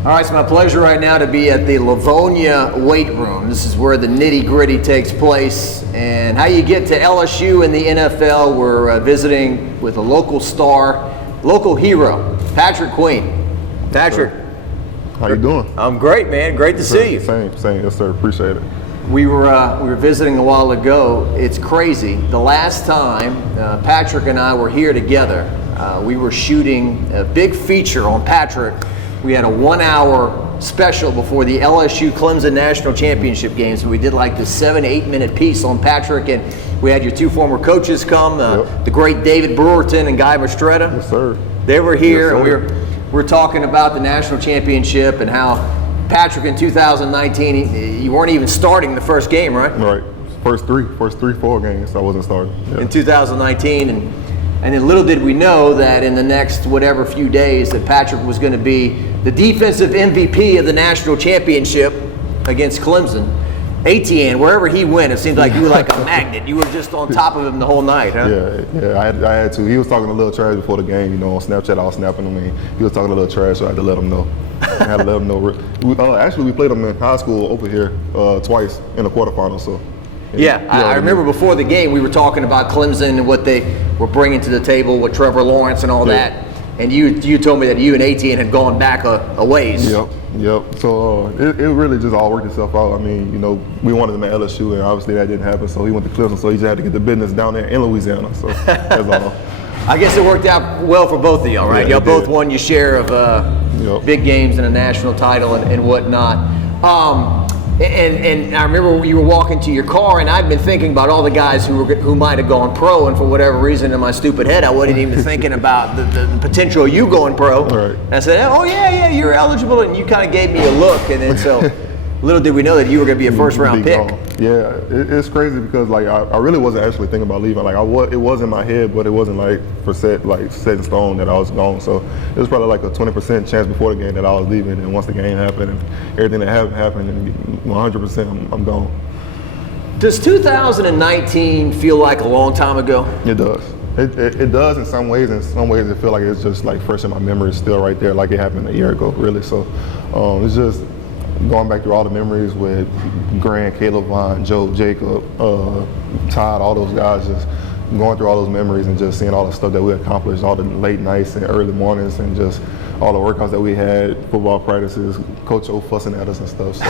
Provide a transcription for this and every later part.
All right, it's my pleasure right now to be at the Livonia weight room. This is where the nitty-gritty takes place. And how you get to LSU and the NFL, we're visiting with a local star, local hero, Patrick Queen. Patrick. How you doing? I'm great, man. Great to see you. Same. Yes, sir. Appreciate it. We were visiting a while ago. It's crazy. The last time Patrick and I were here together, we were shooting a big feature on Patrick. We had a 1-hour special before the LSU Clemson National Championship games, and we did like this 7 to 8 minute piece on Patrick, and we had your two former coaches come, the great David Brewerton and Guy Mastretta. Yes, sir. They were here, yes, and we were talking about the national championship and how Patrick in 2019, you weren't even starting the first game, right? Right. First three, 4 games I wasn't starting. Yeah. In 2019, and then little did we know that in the next whatever few days that Patrick was going to be the defensive MVP of the national championship against Clemson. ATN, wherever he went, it seemed like you were like a magnet. You were just on top of him the whole night, huh? Yeah, I had to. He was talking a little trash before the game, on Snapchat. I was snapping him, and he was talking a little trash, so I had to let him know. Actually, we played him in high school over here twice in the quarterfinals. So. I remember before the game we were talking about Clemson and what they were bringing to the table with Trevor Lawrence and all that. And you told me that you and ATN had gone back a ways. Yep. So it really just all worked itself out. I mean, we wanted him at LSU, and obviously that didn't happen. So he went to Clemson, so he just had to get the business down there in Louisiana. So that's all. I guess it worked out well for both of y'all, right? Y'all both won your share of big games and a national title and whatnot. And I remember you were walking to your car, and I'd been thinking about all the guys who might have gone pro, and for whatever reason in my stupid head, I wasn't even thinking about the potential of you going pro. Right. And I said, oh yeah, you're eligible, and you kind of gave me a look, and then so little did we know that you were going to be a first-round pick. Yeah, it's crazy because I really wasn't actually thinking about leaving. It was in my head, but it wasn't set in stone that I was gone. So it was probably like a 20% chance before the game that I was leaving, and once the game happened and everything that happened, and 100% I'm gone. Does 2019 feel like a long time ago? It does. It does in some ways. In some ways, it feels like it's just like fresh in my memory. It's still right there, like it happened a year ago, really. So it's just going back through all the memories with Grant, Caleb Vaughn, Joe, Jacob, Todd, all those guys, just going through all those memories and just seeing all the stuff that we accomplished, all the late nights and early mornings, and just all the workouts that we had, football practices, Coach O fussing at us and stuff. So.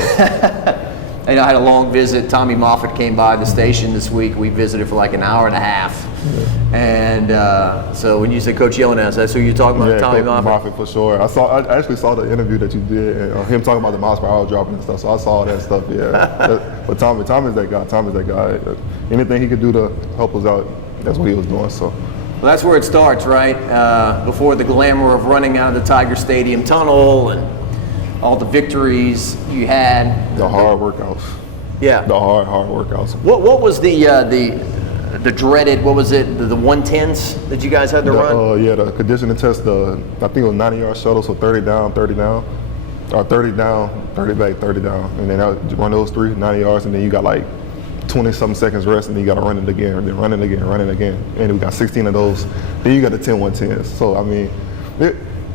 And I had a long visit. Tommy Moffitt came by the station this week. We visited for like an hour and a half. Yeah. And so when you said Coach yelling at us, that's who you're talking about, Tommy Moffitt? Moffitt for sure. I actually saw the interview that you did, and him talking about the miles per hour dropping and stuff. So I saw all that stuff. Yeah. But Tommy's that guy. Tommy's that guy. Anything he could do to help us out, that's what he was doing. So. Well, that's where it starts, right? Before the glamour of running out of the Tiger Stadium tunnel and all the victories you had. The hard workouts. Yeah. The hard workouts. What was the dreaded, what was it, the 110s that you guys had to run? The conditioning test, I think it was 90-yard shuttle, so 30 down, or 30 down, 30 back, 30 down. And then I would run those 90 yards, and then you got like 20-something seconds rest, and then you got to run it again, and then run it again. And we got 16 of those. Then you got the 10 110s. So, I mean,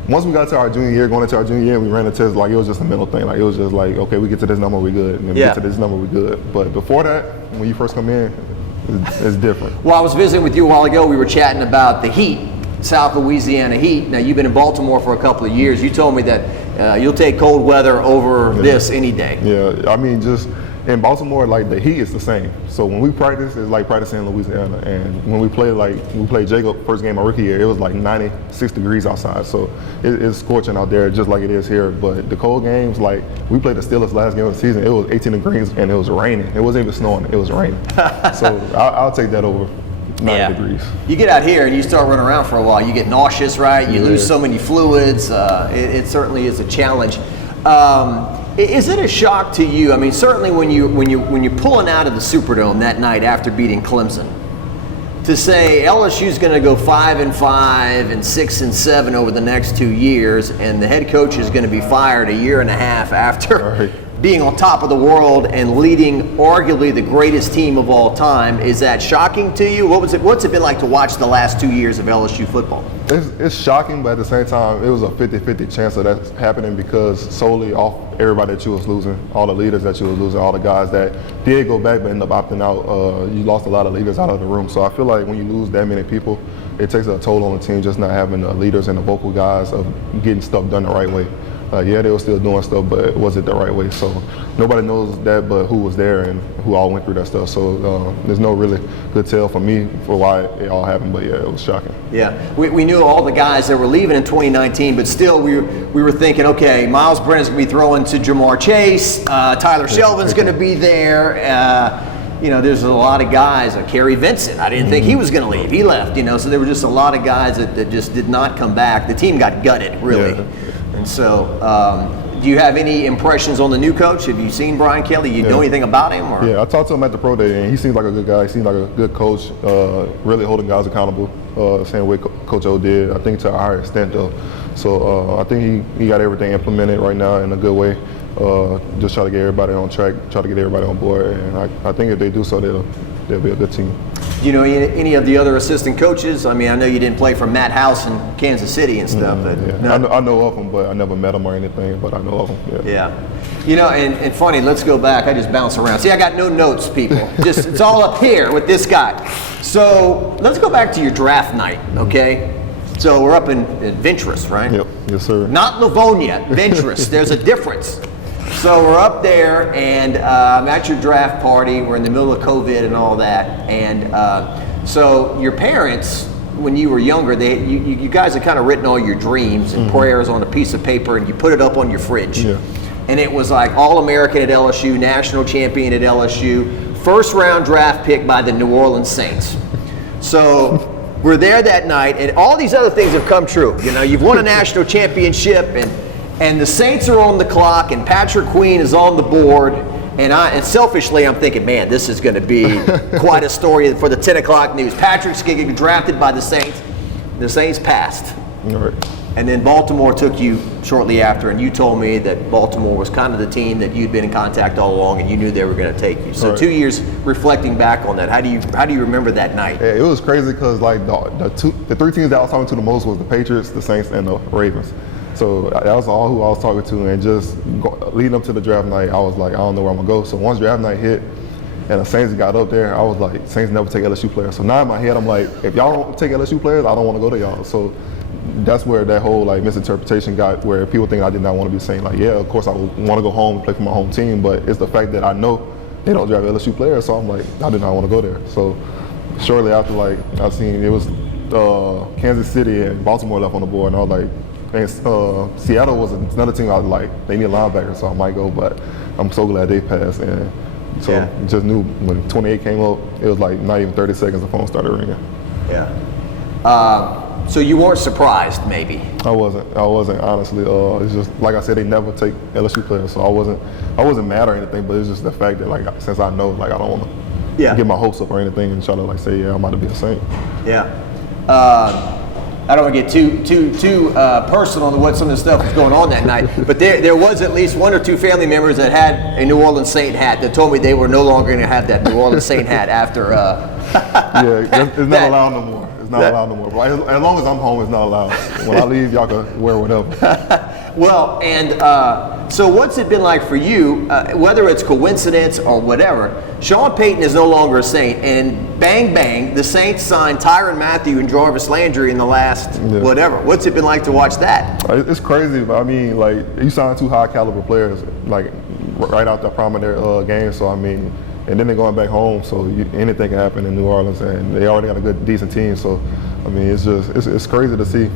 once we got to our junior year, going into our junior year, we ran the test like it was just a mental thing. Like it was just like, okay, we get to this number, we good. And then we get to this number, we good. But before that, when you first come in, it's different. Well, I was visiting with you a while ago. We were chatting about the heat, South Louisiana heat. Now, you've been in Baltimore for a couple of years. You told me that you'll take cold weather over this any day. Yeah, I mean, just in Baltimore, like the heat is the same. So when we practice, it's like practicing in Louisiana. And when we played Jacob first game my rookie year, it was like 96 degrees outside. So it's scorching out there just like it is here. But the cold games, like we played the Steelers last game of the season, it was 18 degrees and it was raining. It wasn't even snowing, it was raining. So I'll take that over 90 degrees. You get out here and you start running around for a while, you get nauseous, right? You lose so many fluids. It certainly is a challenge. Is it a shock to you? I mean, certainly when you're pulling out of the Superdome that night after beating Clemson, to say LSU's going to go 5-5 and 6-7 over the next 2 years, and the head coach is going to be fired a year and a half after being on top of the world and leading arguably the greatest team of all time. Is that shocking to you? What's it been like to watch the last 2 years of LSU football? It's shocking, but at the same time, it was a 50-50 chance of that happening because solely off everybody that you was losing, all the leaders that you was losing, all the guys that did go back but ended up opting out. You lost a lot of leaders out of the room. So I feel like when you lose that many people, it takes a toll on the team just not having the leaders and the vocal guys of getting stuff done the right way. Yeah, they were still doing stuff, but was it the right way? So nobody knows that but who was there and who all went through that stuff. So there's no really good tell for me for why it all happened, but yeah, it was shocking. Yeah, we knew all the guys that were leaving in 2019, but still we were thinking, okay, Miles Brennan's going to be throwing to Jamar Chase, Tyler Shelvin's going to be there. There's a lot of guys. Kerry Vincent, I didn't think he was going to leave. He left, so there were just a lot of guys that just did not come back. The team got gutted, really. Yeah. And so, do you have any impressions on the new coach? Have you seen Brian Kelly? You know anything about him? Or? Yeah, I talked to him at the pro day, and he seems like a good guy. He seems like a good coach, really holding guys accountable, same way Coach O did, I think to a higher extent, though. So I think he got everything implemented right now in a good way. Just try to get everybody on track, try to get everybody on board, and I think if they do so, they'll be a good team. Do you know any of the other assistant coaches? I mean, I know you didn't play for Matt House in Kansas City and stuff. I know of them, but I never met them or anything, but I know of them. Yeah. And funny, let's go back. I just bounce around. See, I got no notes, people. Just it's all up here with this guy. So let's go back to your draft night, okay? So we're up in Ventress, right? Yep. Yes, sir. Not Livonia, Ventress. There's a difference. So we're up there, and I'm at your draft party. We're in the middle of COVID and all that. And so your parents, when you were younger, you guys had kind of written all your dreams and prayers on a piece of paper, and you put it up on your fridge. Yeah. And it was like All-American at LSU, national champion at LSU, first-round draft pick by the New Orleans Saints. So we're there that night, and all these other things have come true. You've won a national championship, and the Saints are on the clock, and Patrick Queen is on the board, and selfishly I'm thinking, man, this is going to be quite a story for the 10 o'clock news. Patrick's getting drafted by the Saints. The Saints passed. All right. And then Baltimore took you shortly after, and you told me that Baltimore was kind of the team that you'd been in contact all along, and you knew they were going to take you. So 2 years reflecting back on that, how do you remember that night? Yeah, it was crazy because like the three teams that I was talking to the most was the Patriots, the Saints, and the Ravens. So that was all who I was talking to, and just leading up to the draft night, I was like, I don't know where I'm gonna go. So once draft night hit, and the Saints got up there, I was like, Saints never take LSU players. So now in my head, I'm like, if y'all don't take LSU players, I don't want to go to y'all. So that's where that whole like misinterpretation got, where people think I did not want to be saying like, yeah, of course I want to go home and play for my home team, but it's the fact that I know they don't draft LSU players, so I'm like, I did not want to go there. So shortly after, like I seen it was Kansas City and Baltimore left on the board, and I was like. And Seattle was another team I was like, they need a linebacker, so I might go, but I'm so glad they passed. And so just knew when 28 came up, it was like not even 30 seconds, the phone started ringing. Yeah. So you weren't surprised, maybe? I wasn't honestly. It's just like I said, they never take LSU players, so I wasn't mad or anything, but it's just the fact that like since I know, like I don't want to get my hopes up or anything and try to like say, yeah, I'm about to be the Saint. Yeah. I don't want to get too personal on what some of the stuff was going on that night, but there was at least one or two family members that had a New Orleans Saint hat that told me they were no longer going to have that New Orleans Saint hat after. It's not allowed no more. It's not allowed no more. But as long as I'm home, it's not allowed. When I leave, y'all can wear whatever. Well, and so what's it been like for you, whether it's coincidence or whatever, Sean Payton is no longer a Saint, and bang, bang, the Saints signed Tyrann Mathieu and Jarvis Landry in the last whatever. What's it been like to watch that? It's crazy, but I mean, like, you sign two high caliber players, like, right out the prime of their game, so I mean, and then they're going back home, so anything can happen in New Orleans, and they already got a good, decent team, so I mean, it's crazy to see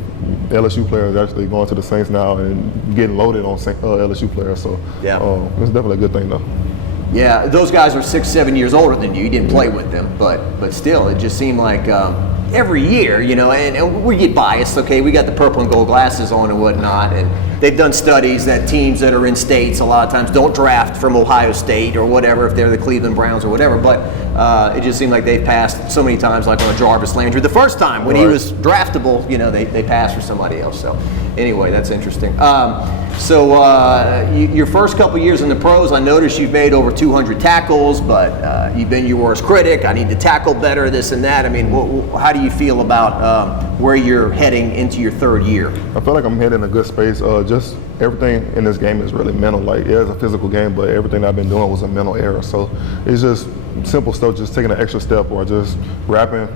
LSU players actually going to the Saints now and getting loaded on LSU players. So it's definitely a good thing, though. Yeah, those guys were 6-7 years older than you. You didn't play with them, but still, it just seemed like every year, and we get biased. Okay, we got the purple and gold glasses on and whatnot, they've done studies that teams that are in states a lot of times don't draft from Ohio State or whatever if they're the Cleveland Browns or whatever. But it just seemed like they've passed so many times, like on Jarvis Landry. The first time when he was draftable, you know, they passed for somebody else. So anyway, that's interesting. Your first couple years in the pros, I noticed you've made over 200 tackles, but you've been your worst critic. I need to tackle better, this and that. I mean, how do you feel about where you're heading into your third year? I feel like I'm heading in a good space. Just everything in this game is really mental. Like, yeah, it's a physical game, but everything I've been doing was a mental error. So it's just simple stuff, just taking an extra step or just wrapping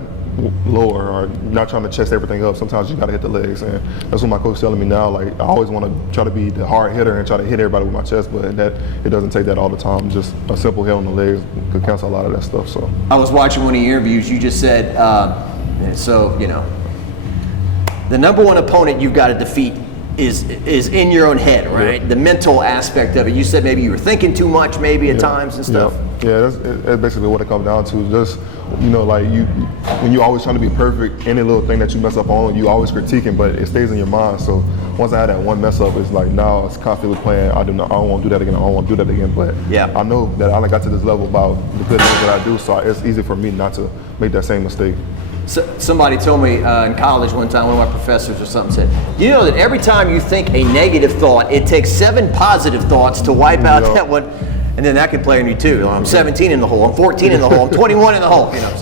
lower or not trying to chest everything up. Sometimes you got to hit the legs, and that's what my coach is telling me now. Like, I always want to try to be the hard hitter and try to hit everybody with my chest, but that it doesn't take that all the time. Just a simple hit on the legs could cancel a lot of that stuff. So I was watching one of your interviews. You just said, you know, the number one opponent you've got to defeat is in your own head, right? Yeah. The mental aspect of it. You said maybe you were thinking too much, maybe at times and stuff. Yeah, that's basically what it comes down to. Just, you know, like when you always trying to be perfect, any little thing that you mess up on, you always critiquing, but it stays in your mind. So once I had that one mess up, it's like now it's constantly playing. I don't want to do that again. I don't want to do that again. But yeah, I know that I got to this level about the good things that I do, so it's easy for me not to make that same mistake. So, somebody told me in college one time, one of my professors or something said, you know that every time you think a negative thought, it takes 7 positive thoughts to wipe out that one. And then that can play on you too. I'm 17 in the hole, I'm 14 in the hole, I'm 21 in the hole. You know,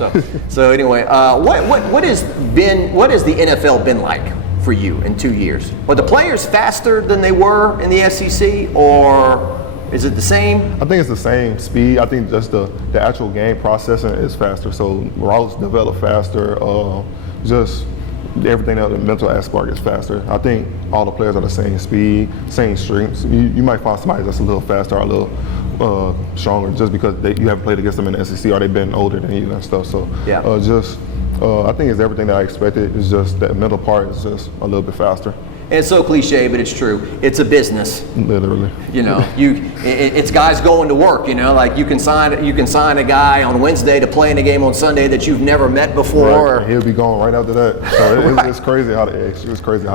so anyway, what has the NFL been like for you in 2 years? Are the players faster than they were in the SEC, or is it the same? I think it's the same speed. I think just the actual game processing is faster. So routes develop faster. Just everything else, the mental aspect is faster. I think all the players are the same speed, same strengths. You might find somebody that's a little faster or a little stronger just because you haven't played against them in the SEC or they've been older than you and stuff. So yeah. I think it's everything that I expected. It's just that mental part is just a little bit faster. And it's so cliche, but it's true. It's a business. Literally. You know, it's guys going to work. You know, like you can sign a guy on Wednesday to play in a game on Sunday that you've never met before. Right. He'll be gone right after that. So it's crazy how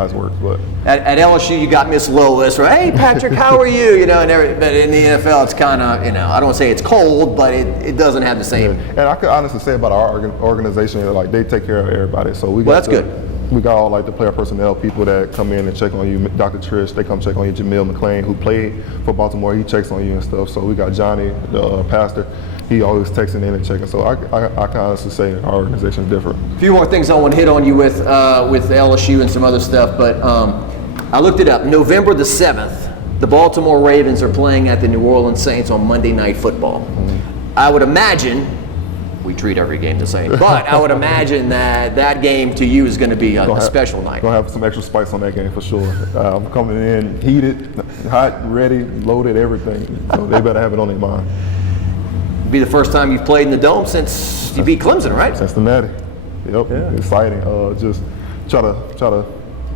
it works. But at LSU, you got Miss Lois, right? Hey, Patrick, how are you? You know, but in the NFL, it's kind of, you know, I don't want to say it's cold, but it doesn't have the same. Yeah. And I could honestly say about our organization, like they take care of everybody. So that's good. We got all like the player personnel people that come in and check on you. Dr. Trish, they come check on you. Jamil McClain, who played for Baltimore, he checks on you and stuff. So we got Johnny, the pastor, he always texting in and checking. So I can honestly say our organization is different. A few more things I want to hit on you with LSU and some other stuff, but I looked it up. November the 7th, the Baltimore Ravens are playing at the New Orleans Saints on Monday Night Football. Mm-hmm. I would imagine, we treat every game the same, but I would imagine that game to you is going to be a special night. Gonna have some extra spice on that game for sure. I'm coming in heated, hot, ready, loaded, everything. So they better have it on their mind. It'll be the first time you've played in the Dome since you beat Clemson, right? Cincinnati. Yep, yeah. Exciting. Just try to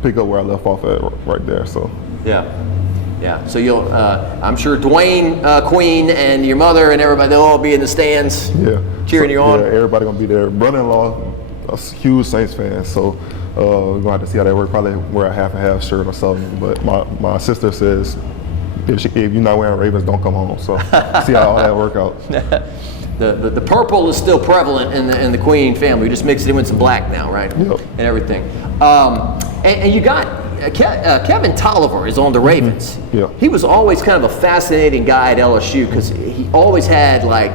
pick up where I left off at right there. So yeah. So you'll, I'm sure Dwayne, Queen, and your mother and everybody, they'll all be in the stands. Yeah. Cheering you on. Yeah, everybody gonna be there. Brother-in-law, a huge Saints fan, so we're gonna have to see how that works. Probably wear a half and half shirt or something. But my sister says if you're not wearing Ravens, don't come home. So see how all that work out. The purple is still prevalent in the Queen family. We just mixed it in with some black now, right? Yep. And everything. And you got Kevin Tolliver is on the Ravens. Mm-hmm. Yeah. He was always kind of a fascinating guy at LSU because he always had like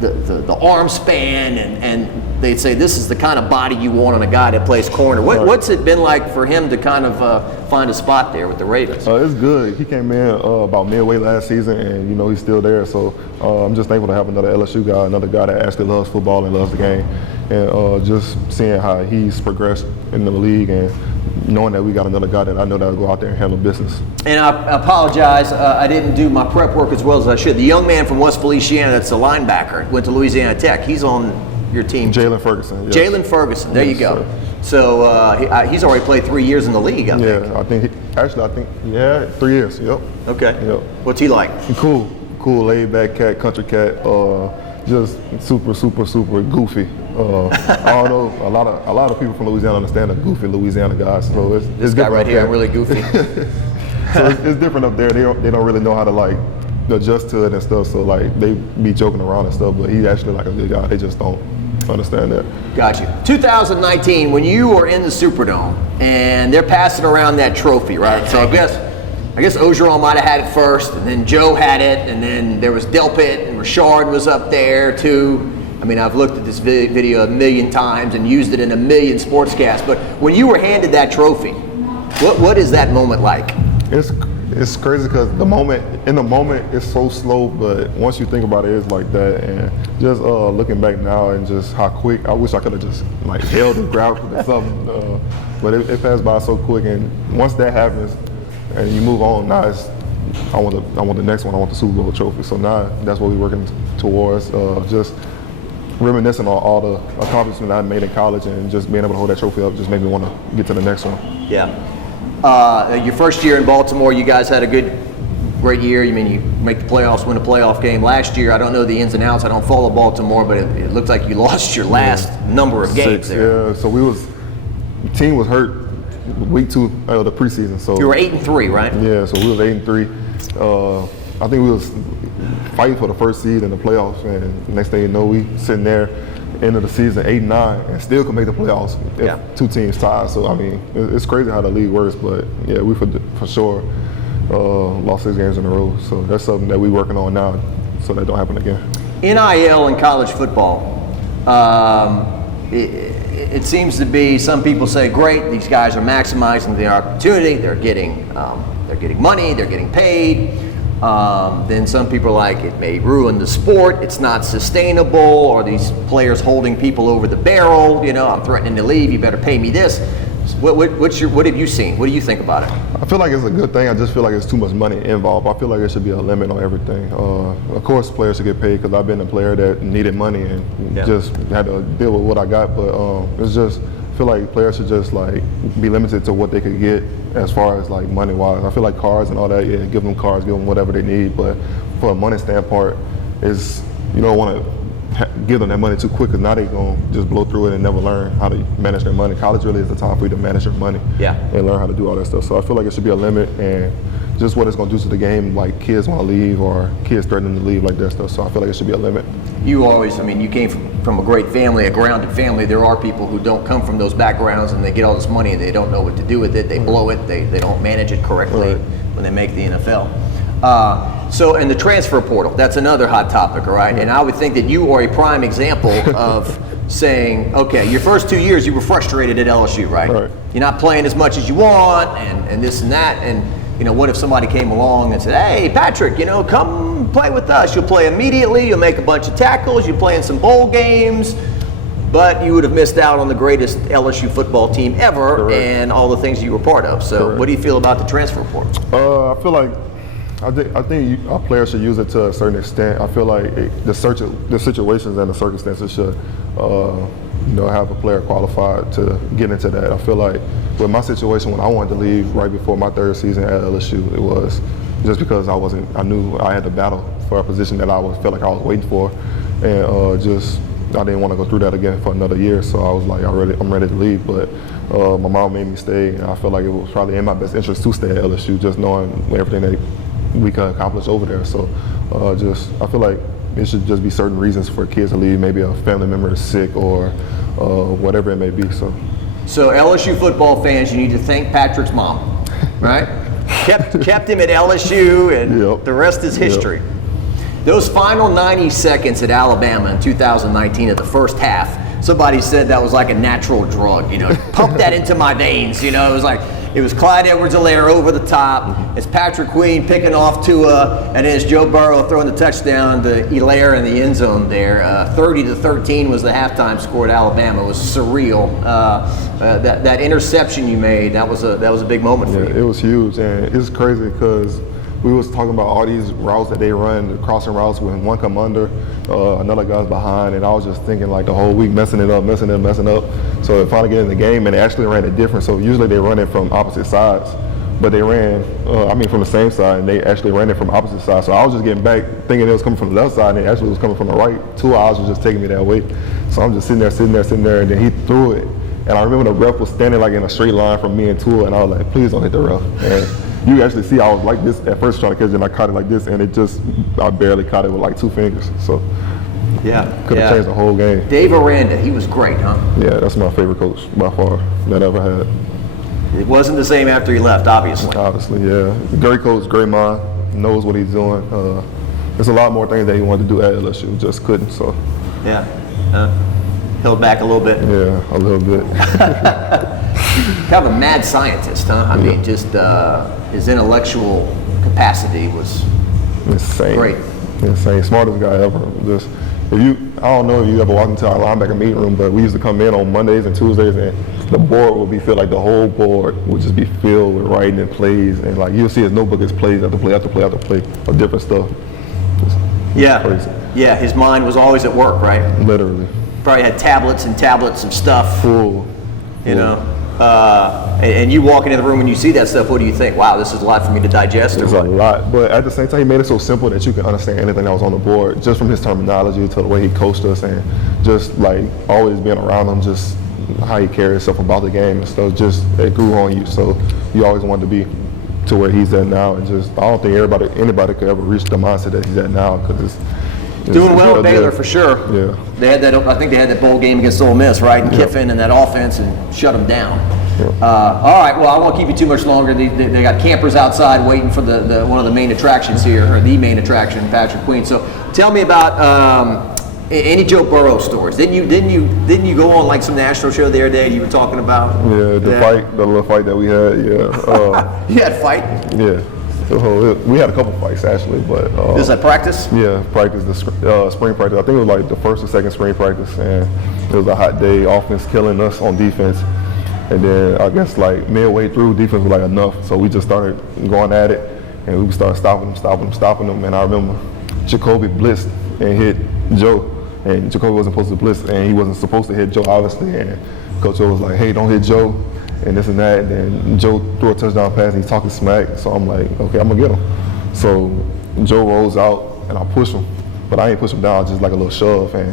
the arm span and they'd say this is the kind of body you want on a guy that plays corner. What's it been like for him to kind of find a spot there with the Ravens? It's good. He came in about midway last season and you know he's still there. So I'm just thankful to have another LSU guy, another guy that actually loves football and loves the game. And just seeing how he's progressed in the league and knowing that we got another guy that I know that will go out there and handle business. And I apologize, I didn't do my prep work as well as I should. The young man from West Feliciana that's a linebacker, went to Louisiana Tech, he's on your team. Jalen Ferguson. Yes. Jalen Ferguson, there you go. Sir. So he's already played 3 years in the league, I think. Yeah, I think, 3 years, yep. Okay. Yep. What's he like? Cool, laid back cat, country cat, just super goofy. I don't know. A lot of people from Louisiana understand the goofy Louisiana guys. So it's this guy right here, I'm really goofy. So it's different up there. They don't really know how to like adjust to it and stuff. So like they be joking around and stuff, but he's actually like a good guy. They just don't understand that. Got you. 2019, when you were in the Superdome and they're passing around that trophy, right? So I guess Ogeron might have had it first, and then Joe had it, and then there was Delpit, and Richard was up there too. I mean, I've looked at this video a million times and used it in a million sportscasts, but when you were handed that trophy, what is that moment like? It's crazy because in the moment it's so slow, but once you think about it, it's like that. And just looking back now and just how quick, I wish I could have just like held it, grabbed it or something. But it passed by so quick, and once that happens and you move on, now I want the next one. I want the Super Bowl trophy. So now that's what we're working towards. Just reminiscing on all the accomplishments I made in college, and just being able to hold that trophy up just made me want to get to the next one. Yeah. Your first year in Baltimore, you guys had a great year. You make the playoffs, win a playoff game. Last year, I don't know the ins and outs. I don't follow Baltimore, but it looks like you lost your last number of games there. Yeah. So the team was hurt week 2 of the preseason. So you were 8-3, right? Yeah. So we was 8-3. I think we was fighting for the first seed in the playoffs, and next thing you know, we sitting there, end of the season 8-9, and still can make the playoffs if 2 teams tie. So I mean, it's crazy how the league works, but yeah, we for sure lost 6 games in a row. So that's something that we're working on now, so that don't happen again. NIL in college football, it seems to be, some people say, great, these guys are maximizing the opportunity, they're getting money, they're getting paid. Then some people are like, it may ruin the sport, it's not sustainable, or these players holding people over the barrel, I'm threatening to leave, you better pay me this. What have you seen? What do you think about it? I feel like it's a good thing. I just feel like there's too much money involved. I feel like there should be a limit on everything. Of course, players should get paid because I've been a player that needed money and just had to deal with what I got. But it's just, I feel like players should just like be limited to what they could get as far as like money wise. I feel like cars and all that, give them cars, give them whatever they need. But for a money standpoint, you don't want to give them that money too quick, because now they're going to just blow through it and never learn how to manage their money. College really is the time for you to manage your money and learn how to do all that stuff. So I feel like it should be a limit, and just what it's going to do to the game, like kids want to leave or kids threatening to leave, like that stuff. So I feel like it should be a limit. You always, you came from a great family, a grounded family. There are people who don't come from those backgrounds and they get all this money and they don't know what to do with it. They blow it. They don't manage it correctly when they make the NFL. So, and the transfer portal, that's another hot topic, all right? And I would think that you are a prime example of saying, okay, your first 2 years you were frustrated at LSU, right? You're not playing as much as you want and this and that. And, what if somebody came along and said, hey, Patrick, come play with us. You'll play immediately. You'll make a bunch of tackles. You'll play in some bowl games. But you would have missed out on the greatest LSU football team ever and all the things you were part of. So what do you feel about the transfer portal? I feel like I think our players should use it to a certain extent. I feel like the situations and the circumstances should, have a player qualified to get into that. I feel like with my situation, when I wanted to leave right before my 3rd season at LSU, it was just because I knew I had to battle for a position that felt like I was waiting for, and I didn't want to go through that again for another year. So I was like, I'm ready to leave. But my mom made me stay, and I felt like it was probably in my best interest to stay at LSU, just knowing everything that we could accomplish over there. So I feel like it should just be certain reasons for kids to leave. Maybe a family member is sick or whatever it may be. So LSU football fans, you need to thank Patrick's mom, right? kept him at LSU, and the rest is history. Those final 90 seconds at Alabama in 2019 at the first half, somebody said that was like a natural drug, pump that into my veins, it was Clyde Edwards-Helaire over the top. It's Patrick Queen picking off Tua, and it's Joe Burrow throwing the touchdown to Helaire in the end zone there. 30-13 was the halftime score at Alabama. It was surreal. That interception you made, that was a big moment for you. It was huge, and it's crazy because we was talking about all these routes that they run, the crossing routes when one come under, another guy's behind, and I was just thinking like the whole week messing it up. So it finally get in the game, and they actually ran it different. So usually they run it from opposite sides, but they ran, from the same side, and they actually ran it from opposite sides. So I was just getting back thinking it was coming from the left side, and it actually was coming from the right. 2 hours was just taking me that way. So I'm just sitting there, and then he threw it. And I remember the ref was standing like in a straight line from me and Tua, and I was like, please don't hit the ref. And you actually see I was like this at first trying to catch it, and I caught it like this, and I barely caught it with like 2 fingers. So Yeah. could have changed the whole game. Dave Aranda, he was great, huh? Yeah, that's my favorite coach by far that I ever had. It wasn't the same after he left, obviously. Obviously, yeah. Great coach, great mind, knows what he's doing. There's a lot more things that he wanted to do at LSU, just couldn't. So Yeah. Held back a little bit. yeah, a little bit. Kind of a mad scientist, huh? I mean, just his intellectual capacity was Insane. great. Insane. Smartest guy ever. Just I don't know if you ever walked into our linebacker meeting room, but we used to come in on Mondays and Tuesdays, and the board would be filled, like the whole board would just be filled with writing and plays, and like you'll see his notebook is plays after play after play after play of different stuff. Yeah. Crazy. Yeah, his mind was always at work, right? Literally. Probably had tablets and tablets of stuff, Full. you know. And you walk into the room and you see that stuff, what do you think? Wow, this is a lot for me to digest, or It's a what? lot, but at the same time, he made it so simple that you can understand anything that was on the board, just from his terminology to the way he coached us, and just like always being around him, just how he carried himself about the game and stuff. Just it grew on you, so you always wanted to be to where he's at now, and just I don't think anybody could ever reach the mindset that he's at now, because it's Doing well real at Baylor good. for sure. Yeah. They had that. I think they had that bowl game against Ole Miss, right? And Kiffin and that offense, and shut them down. All right. Well, I won't keep you too much longer. They got campers outside waiting for the one of the main attractions here, or the main attraction, Patrick Queen. So tell me about any Joe Burrow stories. Didn't you go on like some national show the other day? You were talking about The little fight that we had. Yeah. You had a fight. Yeah. We had a couple fights actually, but This is at practice. yeah, practice the spring practice. I think it was like the first or second spring practice, and it was a hot day. Offense killing us on defense, and then I guess like midway through, defense was like enough, so we just started going at it, and we started stopping them. And I remember Jacoby blitzed and hit Joe, and Jacoby wasn't supposed to blitz, and he wasn't supposed to hit Joe obviously, and Coach O was like, "Hey, don't hit Joe," and this and that. And then Joe threw a touchdown pass, and he's talking smack, so I'm like, okay, I'm gonna get him. So Joe rolls out, and I push him, but I ain't push him down, just like a little shove, and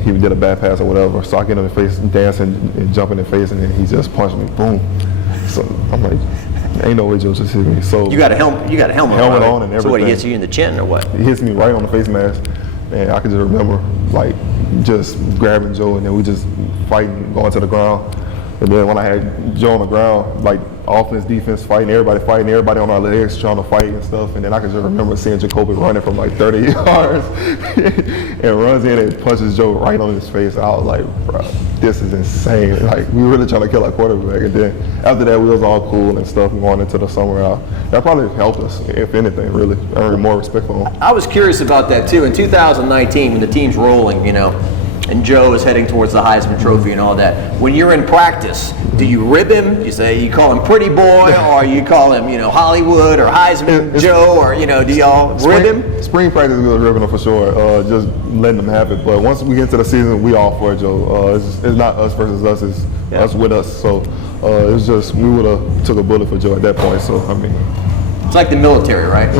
he did a bad pass or whatever. So I get him in the face, dancing and jumping in the face, and then he just punched me, boom. So I'm like, ain't no way Joe just hit me. So You got a helmet. Helmet right? on and So what? He everything. hits you in the chin or what? he hits me right on the face mask, and I can just remember like just grabbing Joe, and then we just fighting, going to the ground. And then when I had Joe on the ground, like offense, defense, fighting, everybody on our legs trying to fight and stuff. And then I can just remember seeing Jacoby running from like 30 yards and runs in and punches Joe right on his face. I was like, bro, this is insane. Like, we were really trying to kill our quarterback. And then after that, we was all cool and stuff going into the summer out. That probably helped us, if anything, really, earn more respect for him. I was curious about that too. In 2019, when the team's rolling, you know, and Joe is heading towards the Heisman Trophy and all that, when you're in practice, do you rib him? You call him pretty boy, or you call him, Hollywood or Heisman Joe, or, do y'all rib him? Spring practice, we was ribbing him for sure, just letting them have it. But once we get into the season, we all for it, Joe. It's not us versus us, it's us with us. So it's just, we would have took a bullet for Joe at that point. So, I mean. It's like the military, right?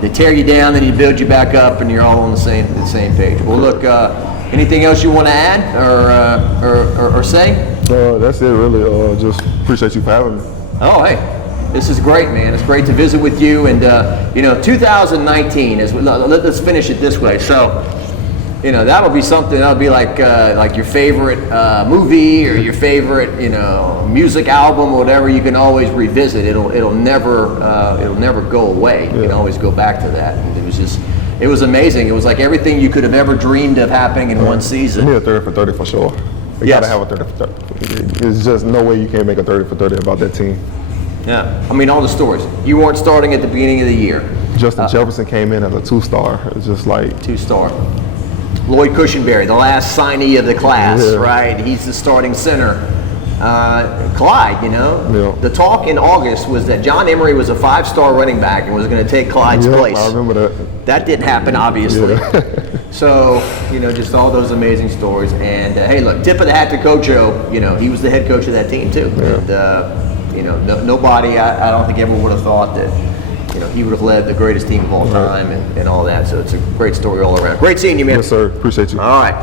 They tear you down, then you build you back up, and you're all on the same page. Well, look, anything else you want to add or say? That's it, really. Just appreciate you for having me. Oh, hey, this is great, man. It's great to visit with you. And 2019 let's finish it this way. So, that'll be something. That'll be like your favorite movie or your favorite music album or whatever. You can always revisit. It'll never go away. You can always go back to that. And it was amazing. It was like everything you could have ever dreamed of happening in one season. You need a 30 for 30 for sure. You gotta have a 30 for 30. There's just no way you can't make a 30 for 30 about that team. Yeah, I mean all the stories. You weren't starting at the beginning of the year. Justin Jefferson came in as a 2-star. It's just like 2-star. Lloyd Cushenberry, the last signee of the class, right? He's the starting center. Clyde, the talk in August was that John Emery was a 5-star running back and was going to take Clyde's place. I remember that. That didn't happen, obviously. Yeah. So, just all those amazing stories. And hey, look, tip of the hat to Coach O. He was the head coach of that team too. Yeah. And nobody, I don't think ever would have thought that he would have led the greatest team of all time and all that. So it's a great story all around. Great seeing you, man. Yes, sir. Appreciate you. All right.